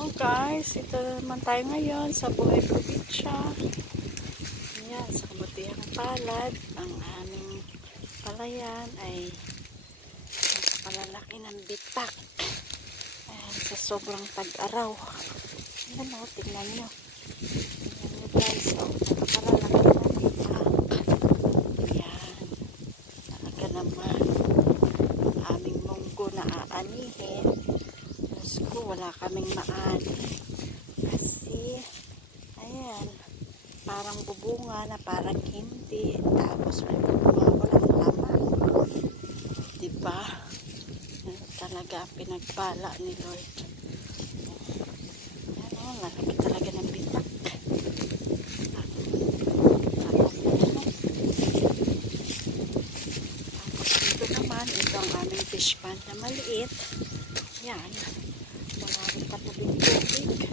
Hello guys, ito naman tayo ngayon sa Buhay Probinsya. Ayan, sa kabutihang palad, ang aming palayan ay napakalalaki ng bitak. Ayan, sa sobrang tag-araw. Ayan o, tingnan nyo. Tingnan nyo guys, o, napakalalaki ng bitak. Ayan, talaga naman ang aming munggo na aanihin. Wala kaming maani kasi ayan, parang bubunga na parang hindi, tapos may bubunga walang laman, diba? Yan talaga pinagpala ni Lord. Yan o, lalaki talaga ng bitak. Tapos dito naman, ito ang aming fish pond na maliit. Yan, maraming patubig-tubig.